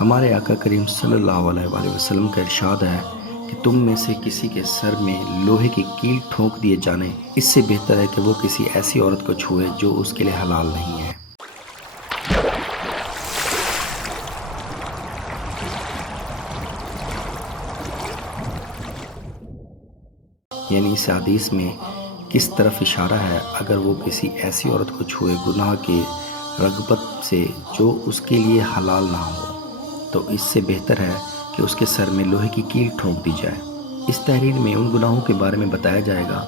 ہمارے آقا کریم صلی اللہ علیہ وآلہ وسلم کا ارشاد ہے کہ تم میں سے کسی کے سر میں لوہے کی کیل ٹھونک دیے جانے اس سے بہتر ہے کہ وہ کسی ایسی عورت کو چھوئے جو اس کے لیے حلال نہیں ہے۔ یعنی اس حدیث میں کس طرف اشارہ ہے؟ اگر وہ کسی ایسی عورت کو چھوئے گناہ کے رغبت سے جو اس کے لیے حلال نہ ہو تو اس سے بہتر ہے کہ اس کے سر میں لوہے کی کیل ٹھونک دی جائے۔ اس تحریر میں ان گناہوں کے بارے میں بتایا جائے گا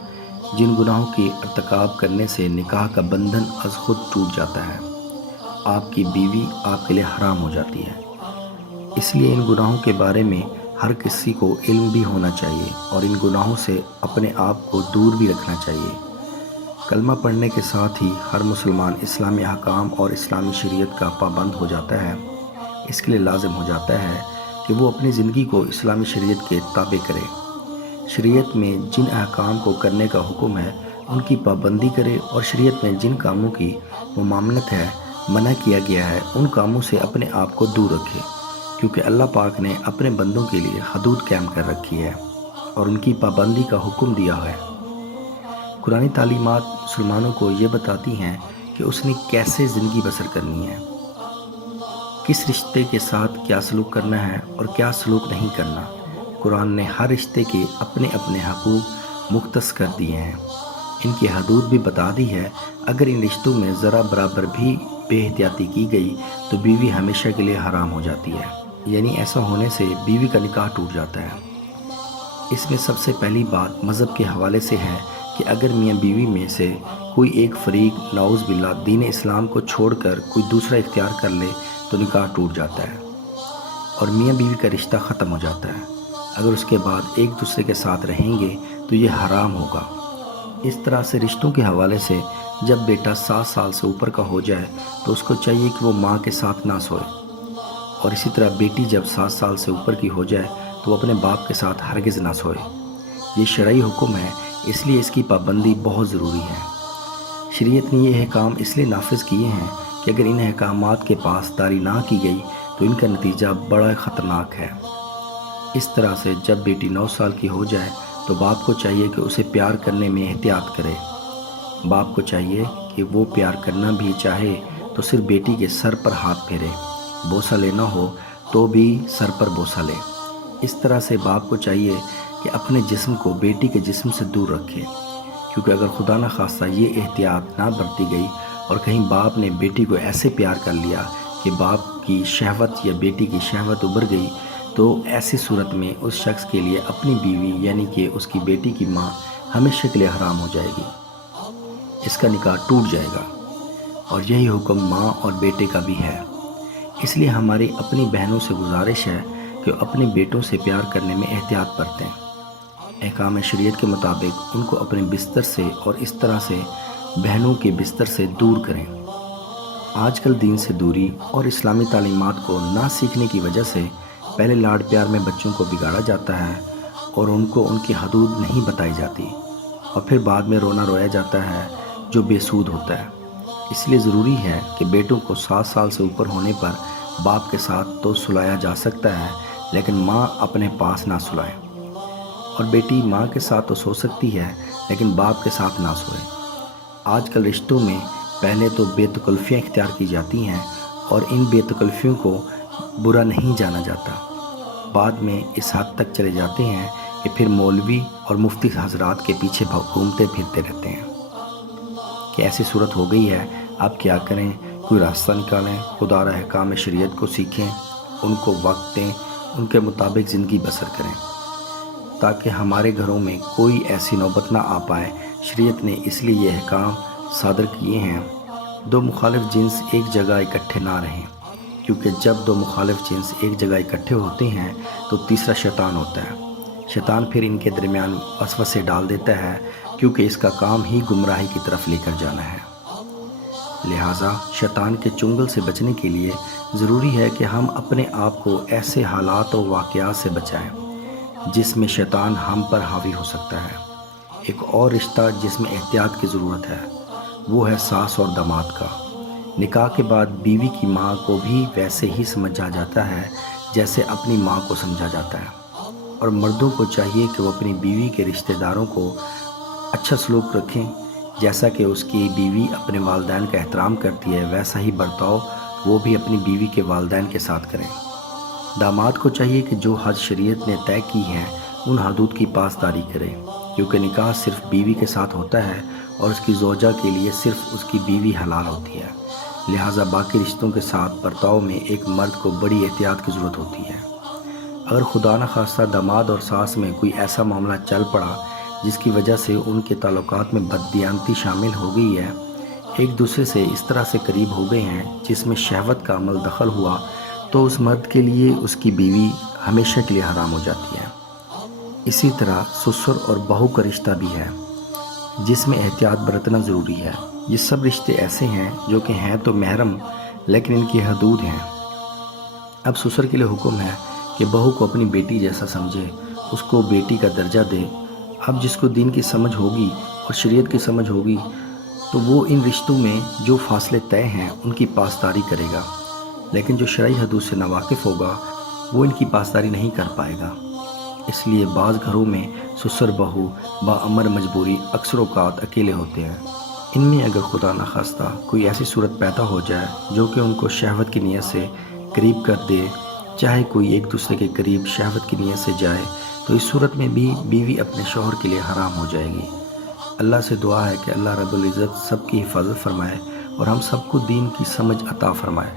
جن گناہوں کے ارتکاب کرنے سے نکاح کا بندھن از خود ٹوٹ جاتا ہے، آپ کی بیوی آپ کے لیے حرام ہو جاتی ہے۔ اس لیے ان گناہوں کے بارے میں ہر کسی کو علم بھی ہونا چاہیے اور ان گناہوں سے اپنے آپ کو دور بھی رکھنا چاہیے۔ کلمہ پڑھنے کے ساتھ ہی ہر مسلمان اسلامی احکام اور اسلامی شریعت کا پابند ہو جاتا ہے۔ اس کے لیے لازم ہو جاتا ہے کہ وہ اپنی زندگی کو اسلامی شریعت کے تابع کرے۔ شریعت میں جن احکام کو کرنے کا حکم ہے ان کی پابندی کرے اور شریعت میں جن کاموں کی ممانعت ہے، منع کیا گیا ہے، ان کاموں سے اپنے آپ کو دور رکھے، کیونکہ اللہ پاک نے اپنے بندوں کے لیے حدود قائم کر رکھی ہے اور ان کی پابندی کا حکم دیا ہے۔ قرآنی تعلیمات مسلمانوں کو یہ بتاتی ہیں کہ اس نے کیسے زندگی بسر کرنی ہے، کس رشتے کے ساتھ کیا سلوک کرنا ہے اور کیا سلوک نہیں کرنا۔ قرآن نے ہر رشتے کے اپنے اپنے حقوق مختص کر دیے ہیں، ان کی حدود بھی بتا دی ہے۔ اگر ان رشتوں میں ذرا برابر بھی بے احتیاطی کی گئی تو بیوی ہمیشہ کے لیے حرام ہو جاتی ہے، یعنی ایسا ہونے سے بیوی کا نکاح ٹوٹ جاتا ہے۔ اس میں سب سے پہلی بات مذہب کے حوالے سے ہے کہ اگر میاں بیوی میں سے کوئی ایک فریق نعوذ باللہ دین اسلام کو چھوڑ کر کوئی دوسرا اختیار کر لے تو نکاح ٹوٹ جاتا ہے اور میاں بیوی کا رشتہ ختم ہو جاتا ہے۔ اگر اس کے بعد ایک دوسرے کے ساتھ رہیں گے تو یہ حرام ہوگا۔ اس طرح سے رشتوں کے حوالے سے جب بیٹا 7 سال سے اوپر کا ہو جائے تو اس کو چاہیے کہ وہ ماں کے ساتھ نہ سوئے، اور اسی طرح بیٹی جب 7 سال سے اوپر کی ہو جائے تو وہ اپنے باپ کے ساتھ ہرگز نہ سوئے۔ یہ شرعی حکم ہے، اس لیے اس کی پابندی بہت ضروری ہے۔ شریعت نے یہ احکام اس لیے نافذ کیے ہیں کہ اگر ان احکامات کے پاسداری نہ کی گئی تو ان کا نتیجہ بڑا خطرناک ہے۔ اس طرح سے جب بیٹی 9 سال کی ہو جائے تو باپ کو چاہیے کہ اسے پیار کرنے میں احتیاط کرے۔ باپ کو چاہیے کہ وہ پیار کرنا بھی چاہے تو صرف بیٹی کے سر پر ہاتھ پھیرے، بوسہ لینا ہو تو بھی سر پر بوسہ لے۔ اس طرح سے باپ کو چاہیے کہ اپنے جسم کو بیٹی کے جسم سے دور رکھے، کیونکہ اگر خدا نہ خواستہ یہ احتیاط نہ برتی گئی اور کہیں باپ نے بیٹی کو ایسے پیار کر لیا کہ باپ کی شہوت یا بیٹی کی شہوت ابھر گئی تو ایسی صورت میں اس شخص کے لیے اپنی بیوی یعنی کہ اس کی بیٹی کی ماں ہمیشہ کے لیے حرام ہو جائے گی، اس کا نکاح ٹوٹ جائے گا۔ اور یہی حکم ماں اور بیٹے کا بھی ہے۔ اس لیے ہماری اپنی بہنوں سے گزارش ہے کہ اپنے بیٹوں سے پیار کرنے میں احتیاط برتیں، احکام شریعت کے مطابق ان کو اپنے بستر سے اور اس طرح سے بہنوں کے بستر سے دور کریں۔ آج کل دین سے دوری اور اسلامی تعلیمات کو نہ سیکھنے کی وجہ سے پہلے لاڈ پیار میں بچوں کو بگاڑا جاتا ہے اور ان کو ان کی حدود نہیں بتائی جاتی، اور پھر بعد میں رونا رویا جاتا ہے جو بے سود ہوتا ہے۔ اس لیے ضروری ہے کہ بیٹوں کو 7 سال سے اوپر ہونے پر باپ کے ساتھ تو سلایا جا سکتا ہے لیکن ماں اپنے پاس نہ سلائے، اور بیٹی ماں کے ساتھ تو سو سکتی ہے لیکن باپ کے ساتھ نہ سوئے۔ آج کل رشتوں میں پہلے تو بے تکلفیاں اختیار کی جاتی ہیں اور ان بے تکلفیوں کو برا نہیں جانا جاتا، بعد میں اس حد تک چلے جاتے ہیں کہ پھر مولوی اور مفتی حضرات کے پیچھے گھومتے پھرتے رہتے ہیں کہ ایسی صورت ہو گئی ہے، اب کیا کریں؟ کوئی راستہ نکالیں، خدا را احکام شریعت کو سیکھیں، ان کو وقت دیں، ان کے مطابق زندگی بسر کریں تاکہ ہمارے گھروں میں کوئی ایسی نوبت نہ آ پائے۔ شریعت نے اس لیے یہ احکام صادر کیے ہیں 2 مخالف جنس ایک جگہ اکٹھے نہ رہیں، کیونکہ جب 2 مخالف جنس ایک جگہ اکٹھے ہوتے ہیں تو تیسرا شیطان ہوتا ہے۔ شیطان پھر ان کے درمیان وسوسے ڈال دیتا ہے، کیونکہ اس کا کام ہی گمراہی کی طرف لے کر جانا ہے۔ لہٰذا شیطان کے چنگل سے بچنے کے لیے ضروری ہے کہ ہم اپنے آپ کو ایسے حالات و واقعات سے بچائیں جس میں شیطان ہم پر حاوی ہو سکتا ہے۔ ایک اور رشتہ جس میں احتیاط کی ضرورت ہے وہ ہے ساس اور داماد کا۔ نکاح کے بعد بیوی کی ماں کو بھی ویسے ہی سمجھا جاتا ہے جیسے اپنی ماں کو سمجھا جاتا ہے، اور مردوں کو چاہیے کہ وہ اپنی بیوی کے رشتہ داروں کو اچھا سلوک رکھیں، جیسا کہ اس کی بیوی اپنے والدین کا احترام کرتی ہے ویسا ہی برتاؤ وہ بھی اپنی بیوی کے والدین کے ساتھ کریں۔ داماد کو چاہیے کہ جو حد شریعت نے طے کی ہیں ان حدود کی پاسداری کرے، کیونکہ نکاح صرف بیوی کے ساتھ ہوتا ہے اور اس کی زوجہ کے لیے صرف اس کی بیوی حلال ہوتی ہے، لہٰذا باقی رشتوں کے ساتھ برتاؤ میں ایک مرد کو بڑی احتیاط کی ضرورت ہوتی ہے۔ اگر خدا نخواستہ داماد اور ساس میں کوئی ایسا معاملہ چل پڑا جس کی وجہ سے ان کے تعلقات میں بددیانتی شامل ہو گئی ہے، ایک دوسرے سے اس طرح سے قریب ہو گئے ہیں جس میں شہوت کا عمل دخل ہوا، تو اس مرد کے لیے اس کی بیوی ہمیشہ کے لیے حرام ہو جاتی ہے۔ اسی طرح سسر اور بہو کا رشتہ بھی ہے جس میں احتیاط برتنا ضروری ہے۔ یہ سب رشتے ایسے ہیں جو کہ ہیں تو محرم لیکن ان کی حدود ہیں۔ اب سسر کے لیے حکم ہے کہ بہو کو اپنی بیٹی جیسا سمجھے، اس کو بیٹی کا درجہ دے۔ اب جس کو دین کی سمجھ ہوگی اور شریعت کی سمجھ ہوگی تو وہ ان رشتوں میں جو فاصلے طے ہیں ان کی پاسداری کرے گا، لیکن جو شرعی حدود سے ناواقف ہوگا وہ ان کی پاسداری نہیں کر پائے گا۔ اس لیے بعض گھروں میں سسر بہو بامر مجبوری اکثر اوقات اکیلے ہوتے ہیں۔ ان میں اگر خدا نخواستہ کوئی ایسی صورت پیدا ہو جائے جو کہ ان کو شہوت کی نیت سے قریب کر دے، چاہے کوئی ایک دوسرے کے قریب شہوت کی نیت سے جائے، تو اس صورت میں بھی بیوی اپنے شوہر کے لیے حرام ہو جائے گی۔ اللہ سے دعا ہے کہ اللہ رب العزت سب کی حفاظت فرمائے اور ہم سب کو دین کی سمجھ عطا فرمائے۔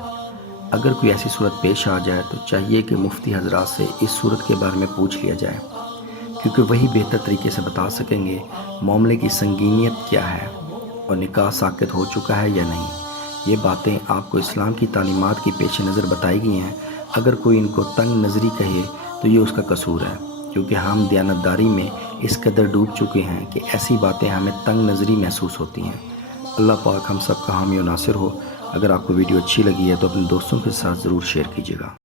اگر کوئی ایسی صورت پیش آ جائے تو چاہیے کہ مفتی حضرات سے اس صورت کے بارے میں پوچھ لیا جائے، کیونکہ وہی بہتر طریقے سے بتا سکیں گے معاملے کی سنگینیت کیا ہے اور نکاح ساقط ہو چکا ہے یا نہیں۔ یہ باتیں آپ کو اسلام کی تعلیمات کی پیش نظر بتائی گئی ہیں۔ اگر کوئی ان کو تنگ نظری کہے تو یہ اس کا قصور ہے، کیونکہ ہم دیانتداری میں اس قدر ڈوب چکے ہیں کہ ایسی باتیں ہمیں تنگ نظری محسوس ہوتی ہیں۔ اللہ پاک ہم سب کا حامی و ناصر ہو۔ اگر آپ کو ویڈیو اچھی لگی ہے تو اپنے دوستوں کے ساتھ ضرور شیئر کیجیے گا۔